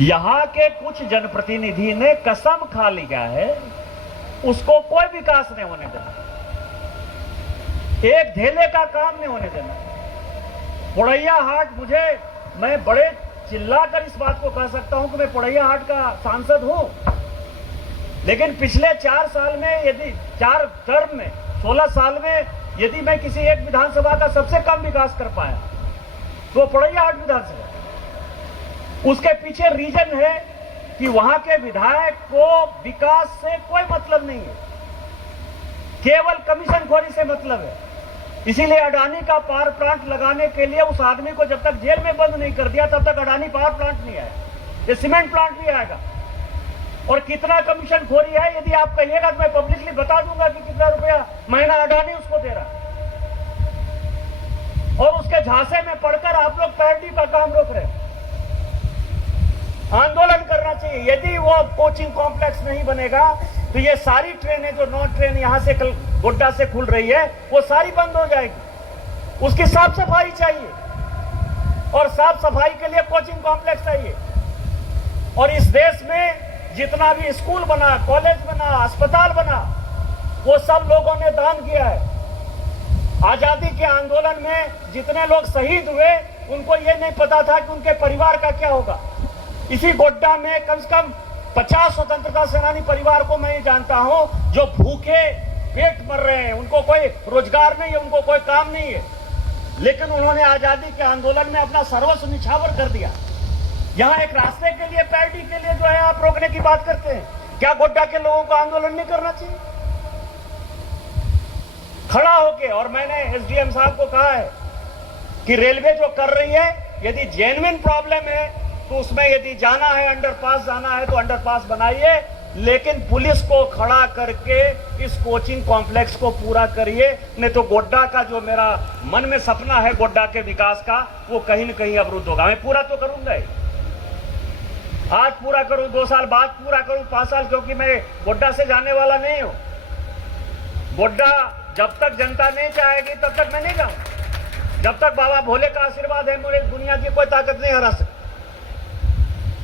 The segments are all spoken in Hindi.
यहां के कुछ जनप्रतिनिधि ने कसम खा लिया है उसको कोई विकास नहीं होने देना, एक धेले का काम नहीं होने देना। पोड़ैया हाट, मैं बड़े चिल्लाकर इस बात को कह सकता हूं कि मैं पोड़ैया हाट का सांसद हूं, लेकिन पिछले 4 साल में, यदि 4 टर्म में 16 साल में यदि मैं किसी एक विधानसभा का सबसे कम विकास कर पाया तो पोड़ैया हाट विधानसभा। उसके पीछे रीजन है कि वहां के विधायक को विकास से कोई मतलब नहीं है, केवल कमीशनखोरी से मतलब है। इसीलिए अडानी का पावर प्लांट लगाने के लिए उस आदमी को जब तक जेल में बंद नहीं कर दिया तब तक अडानी पावर प्लांट नहीं आया, ये सीमेंट प्लांट भी आएगा। और कितना कमीशनखोरी है यदि आप कहिएगा तो मैं पब्लिकली बता दूंगा कि कितना रुपया महीना अडानी उसको दे रहा है। और उसके झांसे में पड़कर आप लोग पैरडी का काम रोक रहे हैं। आंदोलन करना चाहिए। यदि वो कोचिंग कॉम्प्लेक्स नहीं बनेगा तो ये सारी ट्रेनें, जो 9 ट्रेन यहां से कल गोड्डा से खुल रही है, वो सारी बंद हो जाएगी। उसकी साफ सफाई चाहिए और साफ सफाई के लिए कोचिंग कॉम्प्लेक्स चाहिए। और इस देश में जितना भी स्कूल बना, कॉलेज बना, अस्पताल बना, वो सब लोगों ने दान किया है। आजादी के आंदोलन में जितने लोग शहीद हुए उनको ये नहीं पता था कि उनके परिवार का क्या होगा। इसी गोड्डा में कम से कम 50 स्वतंत्रता सेनानी परिवार को मैं जानता हूं जो भूखे पेट मर रहे हैं, उनको कोई रोजगार नहीं है, उनको कोई काम नहीं है, लेकिन उन्होंने आजादी के आंदोलन में अपना सर्वस्व निछावर कर दिया। यहां एक रास्ते के लिए, पैरडी के लिए जो है आप रोकने की बात करते हैं। क्या गोड्डा के लोगों को आंदोलन नहीं करना चाहिए खड़ा होके? और मैंने एसडीएम साहब को कहा है कि रेलवे जो कर रही है, यदि जेन्युइन प्रॉब्लम है तो उसमें यदि जाना है, अंडरपास जाना है तो अंडरपास बनाइए, लेकिन पुलिस को खड़ा करके इस कोचिंग कॉम्प्लेक्स को पूरा करिए। नहीं तो गोड्डा का जो मेरा मन में सपना है गोड्डा के विकास का, वो कहीं न कहीं अवरुद्ध होगा। मैं पूरा तो करूंगा ही, आज पूरा करूं, 2 साल बाद पूरा करूं, 5 साल, क्योंकि मैं गोड्डा से जाने वाला नहीं हूं। गोड्डा जब तक जनता नहीं चाहेगी तब तक मैं नहीं जाऊं। जब तक बाबा भोले का आशीर्वाद है, मुझे दुनिया की कोई ताकत नहीं हरा सकती।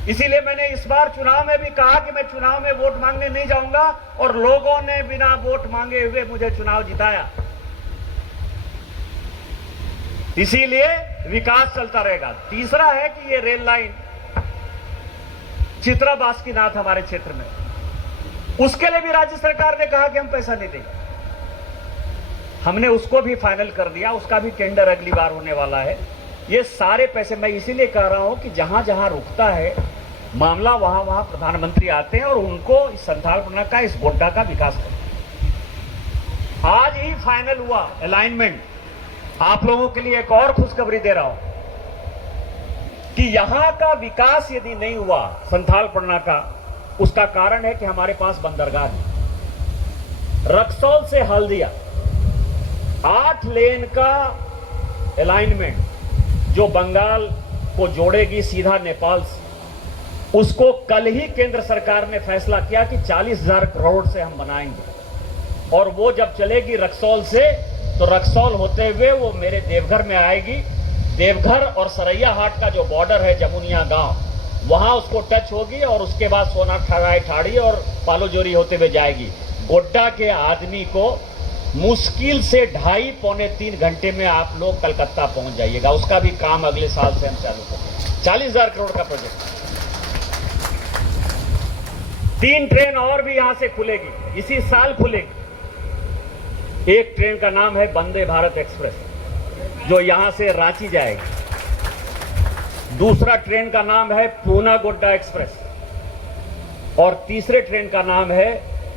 इसीलिए मैंने इस बार चुनाव में भी कहा कि मैं चुनाव में वोट मांगने नहीं जाऊंगा, और लोगों ने बिना वोट मांगे हुए मुझे चुनाव जिताया। इसीलिए विकास चलता रहेगा। तीसरा है कि ये रेल लाइन चित्रा बासुकीनाथ हमारे क्षेत्र में, उसके लिए भी राज्य सरकार ने कहा कि हम पैसा नहीं देंगे। हमने उसको भी फाइनल कर दिया, उसका भी टेंडर अगली बार होने वाला है। ये सारे पैसे, मैं इसीलिए कह रहा हूं कि जहां जहां रुकता है मामला, वहां वहां प्रधानमंत्री आते हैं और उनको इस संथालपना का, इस गोड्डा का विकास करते। आज ही फाइनल हुआ अलाइनमेंट। आप लोगों के लिए एक और खुशखबरी दे रहा हूं कि यहां का विकास यदि नहीं हुआ संथालपना का, उसका कारण है कि हमारे पास बंदरगाह नहीं। रक्सौल से हल्दिया 8 लेन का अलाइनमेंट जो बंगाल को जोड़ेगी सीधा नेपाल से, उसको कल ही केंद्र सरकार ने फैसला किया कि 40,000 करोड़ से हम बनाएंगे। और वो जब चलेगी रक्सौल से, तो रक्सौल होते हुए वो मेरे देवघर में आएगी। देवघर और सरैया हाट का जो बॉर्डर है, जमुनिया गांव, वहां उसको टच होगी और उसके बाद सोनाखाई ठाड़ी और पालोजोरी होते हुए जाएगी। गोड्डा के आदमी को मुश्किल से 2.5-3 घंटे में आप लोग कलकत्ता पहुंच जाइएगा। उसका भी काम अगले साल से हम चालू करेंगे। 40,000 करोड़ का प्रोजेक्ट। 3 ट्रेन और भी यहां से खुलेगी, इसी साल खुलेगी। एक ट्रेन का नाम है वंदे भारत एक्सप्रेस, जो यहां से रांची जाएगी। दूसरा ट्रेन का नाम है पूना गोड्डा एक्सप्रेस, और तीसरे ट्रेन का नाम है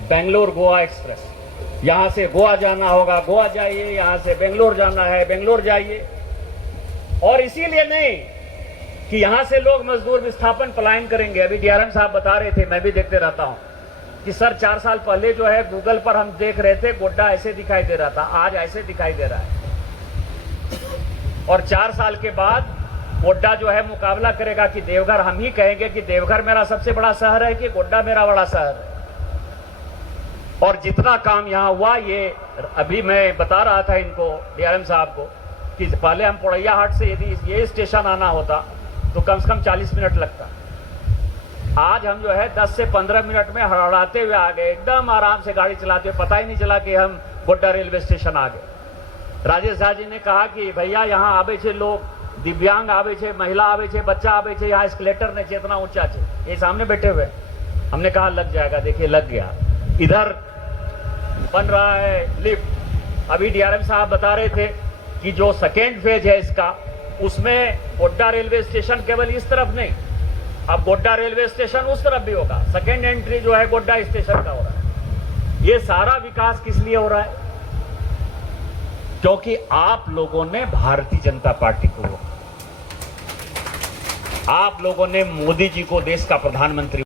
बेंगलोर गोवा एक्सप्रेस। यहां से गोवा जाना होगा, गोवा जाइए, यहां से बेंगलोर जाना है, बेंगलोर जाइए। और इसीलिए नहीं कि यहां से लोग मजदूर विस्थापन पलायन करेंगे। अभी डीआरएम साहब बता रहे थे, मैं भी देखते रहता हूं कि सर 4 साल पहले जो है गूगल पर हम देख रहे थे, गोड्डा ऐसे दिखाई दे रहा था, आज ऐसे दिखाई दे रहा है। और 4 साल के बाद गोड्डा जो है मुकाबला करेगा कि देवघर, हम ही कहेंगे कि देवघर मेरा सबसे बड़ा शहर है कि गोड्डा मेरा बड़ा शहर है। और जितना काम यहां हुआ, ये अभी मैं बता रहा था इनको, डीआरएम साहब को, कि पहले हम पोड़ैया हाट से यदि ये स्टेशन आना होता तो कम से कम 40 मिनट लगता। आज हम जो है 10 से 15 मिनट में हड़हड़ाते हुए आ गए, एकदम आराम से गाड़ी चलाते हुए, पता ही नहीं चला कि हम गोड्डा रेलवे स्टेशन आ गए। राजेश झा जी ने कहा कि भैया यहाँ आवे छे लोग, दिव्यांग आवे छे, महिला आवे छे, बच्चा आवे छे, यहाँ एस्केलेटर ने चेतना ऊंचा छे, ये सामने बैठे हुए। हमने कहा लग जाएगा, देखिए लग गया। इधर बन रहा है लिफ्ट। अभी डीआरएम साहब बता रहे थे कि जो सेकेंड फेज है इसका, उसमें गोड्डा रेलवे स्टेशन केवल इस तरफ नहीं, अब गोड्डा रेलवे स्टेशन उस तरफ भी होगा। सेकेंड एंट्री जो है गोड्डा स्टेशन का हो रहा है। ये सारा विकास किस लिए हो रहा है? क्योंकि आप लोगों ने भारतीय जनता पार्टी को, आप लोगों ने मोदी जी को देश का प्रधानमंत्री